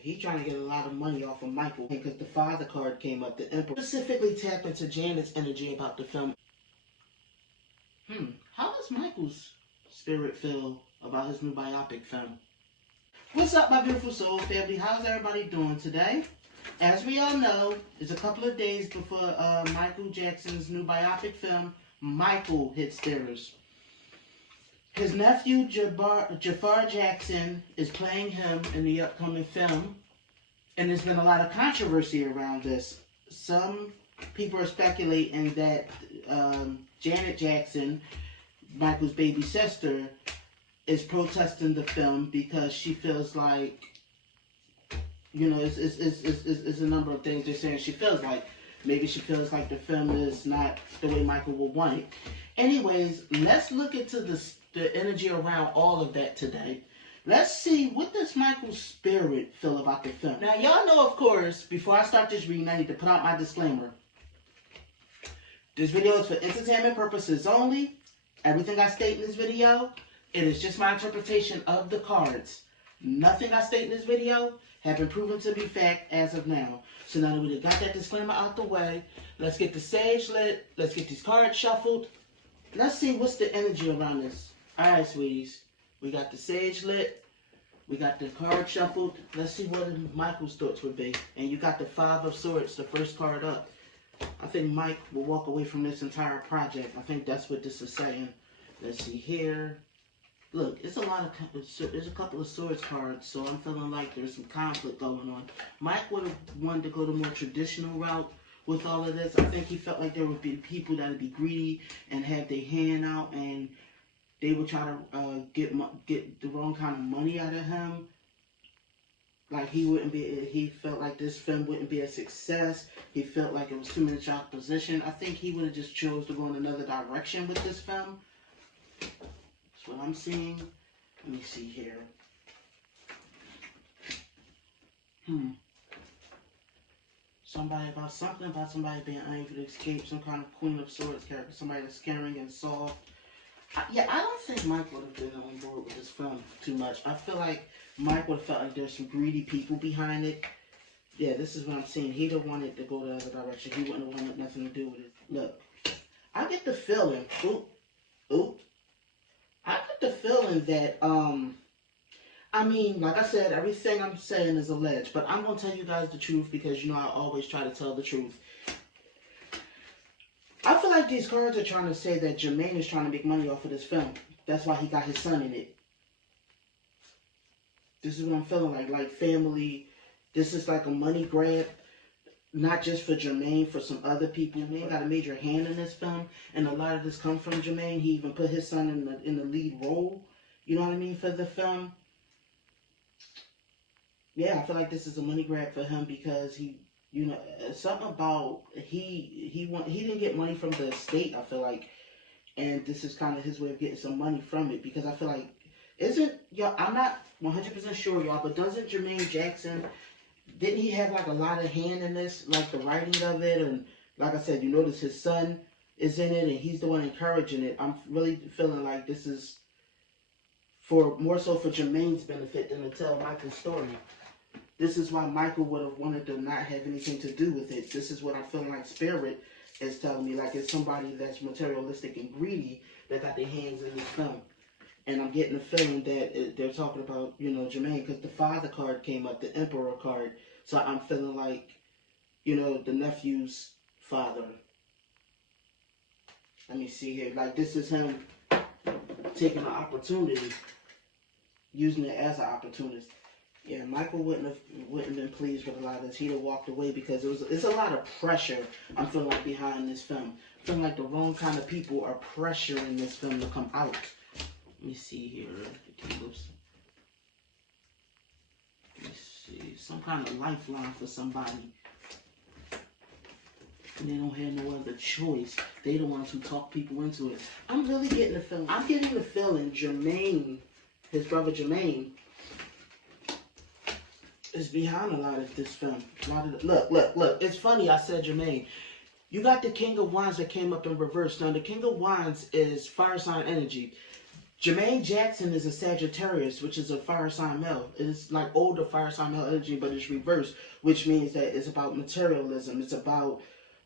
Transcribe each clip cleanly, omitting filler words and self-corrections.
He trying to get a lot of money off of Michael because the father card came up. The Emperor specifically tapped into Janet's energy about the film. How does Michael's spirit feel about his new biopic film? What's up, my beautiful soul family? How's everybody doing today? As we all know, it's a couple of days before Michael Jackson's new biopic film, Michael, hits theaters. His nephew, Jafar Jackson, is playing him in the upcoming film, and there's been a lot of controversy around this. Some people are speculating that Janet Jackson, Michael's baby sister, is protesting the film because she feels like, you know, it's a number of things they're saying she feels like. Maybe she feels like the film is not the way Michael would want it. Anyways, let's look into the energy around all of that today. Let's see, what does Michael's spirit feel about the film? Now, y'all know, of course, before I start this reading, I need to put out my disclaimer. This video is for entertainment purposes only. Everything I state in this video, it is just my interpretation of the cards. Nothing I state in this video have been proven to be fact as of now. So now that we got that disclaimer out the way, let's get the sage lit, let's get these cards shuffled. Let's see what's the energy around this. Alright, sweeties. We got the sage lit, we got the card shuffled. Let's see what Michael's thoughts would be. And you got the Five of Swords, the first card up. I think Mike will walk away from this entire project. I think that's what this is saying. Let's see here. Look, it's a lot of, there's a couple of swords cards, so I'm feeling like there's some conflict going on. Mike would have wanted to go the more traditional route with all of this. I think he felt like there would be people that would be greedy and have their hand out, and they would try to get the wrong kind of money out of him. Like he felt like this film wouldn't be a success. He felt like it was too much opposition. I think he would have just chose to go in another direction with this film. That's what I'm seeing. Let me see here. Something about somebody being unable to escape, some kind of Queen of Swords character, somebody that's caring and soft. I don't think Mike would have been on board with this film too much. I feel like Mike would have felt like there's some greedy people behind it. Yeah, this is what I'm seeing. He'd have wanted to go the other direction. He wouldn't have wanted nothing to do with it. Look, I get the feeling, I get the feeling that, I mean, like I said, everything I'm saying is alleged, but I'm going to tell you guys the truth because, you know, I always try to tell the truth. I feel like these cards are trying to say that Jermaine is trying to make money off of this film. That's why he got his son in it. This is what I'm feeling like family. This is like a money grab, not just for Jermaine, for some other people. Jermaine got a major hand in this film, and a lot of this comes from Jermaine. He even put his son in the lead role, you know what I mean, for the film. Yeah, I feel like this is a money grab for him because he, you know, something about he didn't get money from the estate, I feel like, and this is kind of his way of getting some money from it, because I feel like, I'm not 100% sure, y'all, but doesn't Jermaine Jackson, didn't he have like a lot of hand in this, like the writing of it? And like I said, you notice his son is in it and he's the one encouraging it. I'm really feeling like this is more so for Jermaine's benefit than to tell Michael's story. This is why Michael would have wanted to not have anything to do with it. This is what I'm feeling like spirit is telling me. Like it's somebody that's materialistic and greedy that got their hands in this film. And I'm getting the feeling that they're talking about, you know, Jermaine, because the father card came up, the Emperor card. So I'm feeling like, you know, the nephew's father. Let me see here. Like this is him taking an opportunity, using it as an opportunist. Yeah, Michael wouldn't have been pleased with a lot of this. He'd have walked away because it's a lot of pressure I'm feeling like behind this film. I'm feeling like the wrong kind of people are pressuring this film to come out. Let me see here. Let me see. Some kind of lifeline for somebody. And they don't have no other choice. They the ones who talk people into it. I'm really getting the feeling. I'm getting the feeling Jermaine, his brother Jermaine, is behind a lot of this film. Look. It's funny I said Jermaine. You got the King of Wands that came up in reverse. Now, the King of Wands is fire sign energy. Jermaine Jackson is a Sagittarius, which is a fire sign male. It's like older fire sign male energy, but it's reversed, which means that it's about materialism. It's about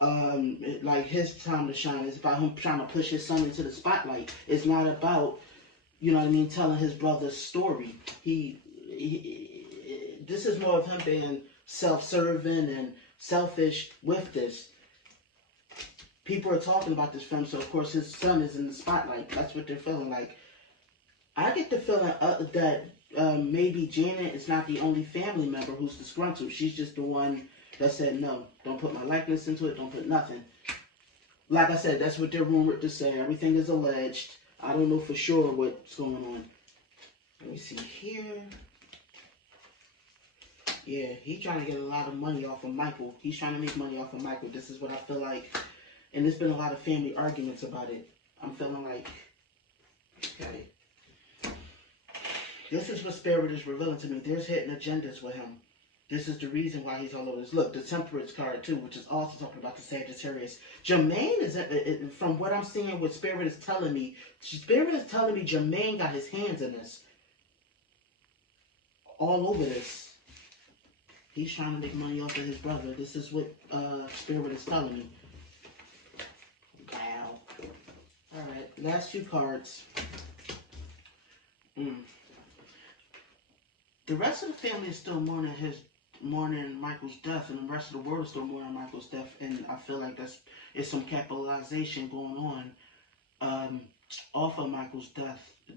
like his time to shine. It's about him trying to push his son into the spotlight. It's not about, you know what I mean, telling his brother's story. This is more of him being self-serving and selfish with this. People are talking about this film, so of course his son is in the spotlight. That's what they're feeling like. I get the feeling that maybe Janet is not the only family member who's disgruntled. She's just the one that said, no, don't put my likeness into it, don't put nothing. Like I said, that's what they're rumored to say. Everything is alleged. I don't know for sure what's going on. Let me see here. Yeah, he's trying to get a lot of money off of Michael. He's trying to make money off of Michael. This is what I feel like. And there's been a lot of family arguments about it. I'm feeling like, okay. This is what Spirit is revealing to me. There's hidden agendas with him. This is the reason why he's all over this. Look, the Temperance card too, which is also talking about the Sagittarius. Jermaine is, from what I'm seeing, what Spirit is telling me Jermaine got his hands in this. All over this. He's trying to make money off of his brother. This is what Spirit is telling me. Wow. Alright, last few cards. The rest of the family is still mourning Michael's death, and the rest of the world is still mourning Michael's death, and I feel like it's some capitalization going on off of Michael's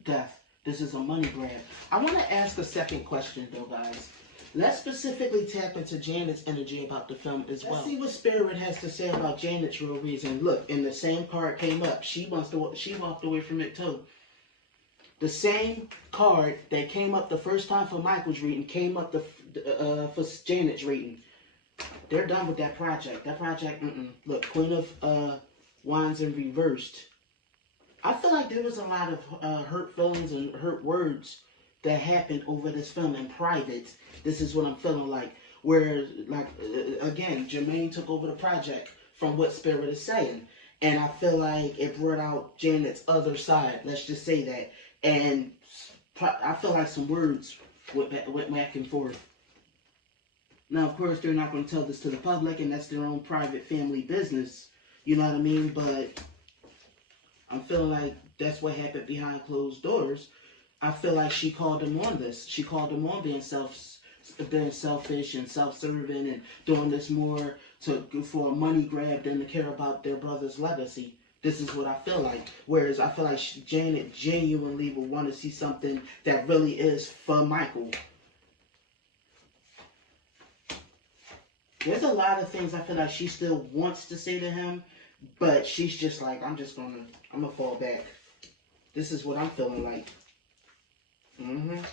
death. This is a money grab. I want to ask a second question though, guys. Let's specifically tap into Janet's energy about the film as well. Let's see what Spirit has to say about Janet's real reason. Look, and the same card came up. She walked away from it too. The same card that came up the first time for Michael's reading came up for Janet's reading. They're done with that project. That project, Look, Queen of Wands in reversed. I feel like there was a lot of hurt feelings and hurt words that happened over this film in private. This is what I'm feeling like. Where, like, again, Jermaine took over the project from what Spirit is saying. And I feel like it brought out Janet's other side. Let's just say that. And I feel like some words went back and forth. Now, of course, they're not going to tell this to the public, and that's their own private family business. You know what I mean? But I'm feeling like that's what happened behind closed doors. I feel like she called him on this. She called him on being selfish and self-serving and doing this more for a money grab than to care about their brother's legacy. This is what I feel like. Whereas I feel like Janet genuinely would want to see something that really is for Michael. There's a lot of things I feel like she still wants to say to him, but she's just like, I'm gonna fall back. This is what I'm feeling like.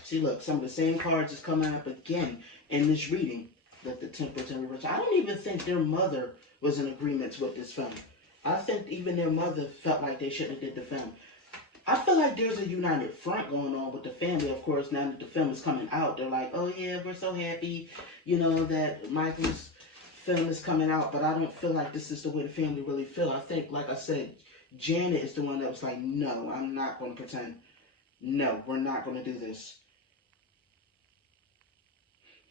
See, look, some of the same cards is coming up again in this reading. That the Temperance and Reversed. I don't even think their mother was in agreement with this film. I think even their mother felt like they shouldn't have did the film. I feel like there's a united front going on with the family. Of course, now that the film is coming out, they're like, oh yeah, we're so happy, you know, that Michael's film is coming out. But I don't feel like this is the way the family really feel. I think, like I said, Janet is the one that was like, no, I'm not going to pretend. No, we're not going to do this.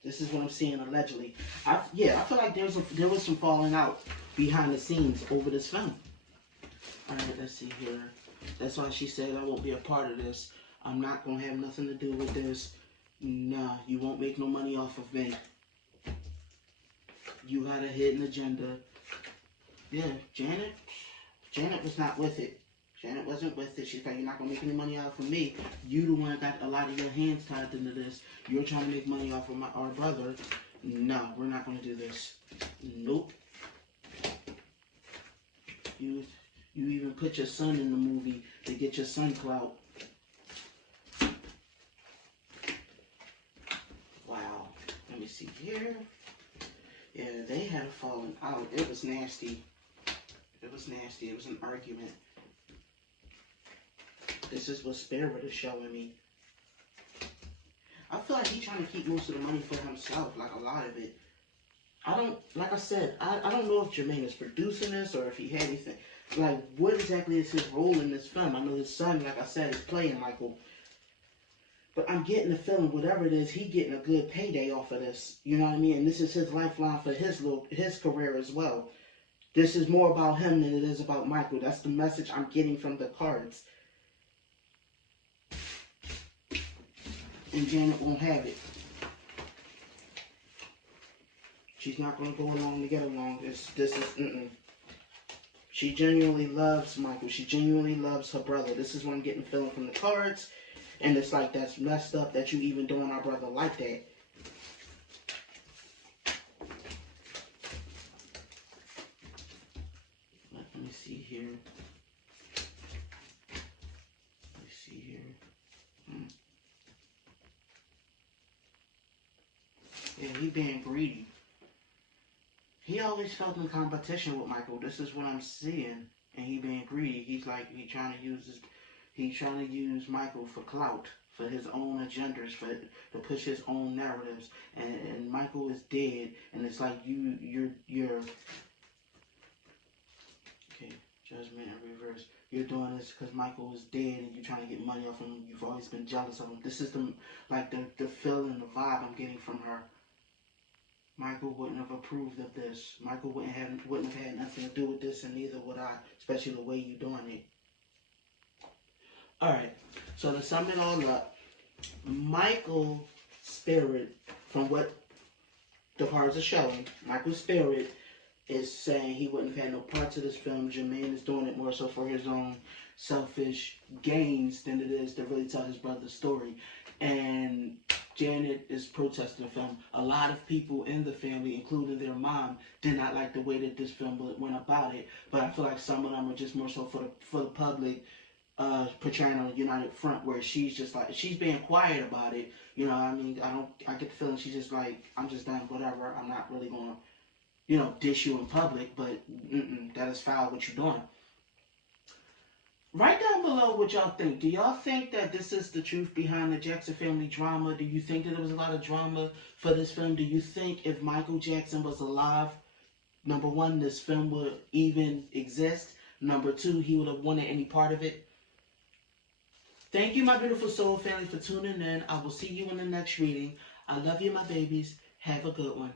This is what I'm seeing allegedly. I feel like there was some falling out behind the scenes over this film. Alright, let's see here. That's why she said, I won't be a part of this. I'm not going to have nothing to do with this. Nah, you won't make no money off of me. You got a hidden agenda. Yeah, Janet was not with it. Janet wasn't with it. She's like, you're not going to make any money off of me. You the one that got a lot of your hands tied into this. You're trying to make money off of our brother. No, we're not going to do this. Nope. You even put your son in the movie to get your son clout. Wow. Let me see here. Yeah, they had a falling out. It was nasty. It was nasty. It was an argument. This is what Spirit is showing me. I feel like he's trying to keep most of the money for himself, like a lot of it. like I said, I don't know if Jermaine is producing this or if he had anything. Like, what exactly is his role in this film? I know his son, like I said, is playing Michael. But I'm getting the feeling, whatever it is, he getting a good payday off of this. You know what I mean? And this is his lifeline for his career as well. This is more about him than it is about Michael. That's the message I'm getting from the cards. And Janet won't have it. She's not going to go along to get along. She genuinely loves Michael. She genuinely loves her brother. This is what I'm getting feeling from the cards. And it's like, that's messed up that you even doing our brother like that. Let me see here. Yeah, he being greedy. He always felt in competition with Michael. This is what I'm seeing. And he being greedy. He's trying to use Michael for clout, for his own agendas, to push his own narratives. And Michael is dead, and it's like you're okay, judgment in reverse. You're doing this because Michael is dead and you're trying to get money off him. You've always been jealous of him. This is the feeling, the vibe I'm getting from her. Michael wouldn't have approved of this. Michael wouldn't have had nothing to do with this, and neither would I, especially the way you're doing it. Alright, so to sum it all up, Michael's spirit, from what the cards are showing, Michael's spirit is saying he wouldn't have had no parts of this film. Jermaine is doing it more so for his own selfish gains than it is to really tell his brother's story. And Janet is protesting the film. A lot of people in the family, including their mom, did not like the way that this film went about it. But I feel like some of them are just more so for the public, portraying a united front, where she's just like, she's being quiet about it. You know what I mean? I get the feeling she's just like, I'm just done, whatever. I'm not really going to, dish you in public, but that is foul what you're doing. Write down below what y'all think. Do y'all think that this is the truth behind the Jackson family drama? Do you think that there was a lot of drama for this film? Do you think if Michael Jackson was alive, number one, this film would even exist? Number two, he would have wanted any part of it? Thank you, my beautiful soul family, for tuning in. I will see you in the next reading. I love you, my babies. Have a good one.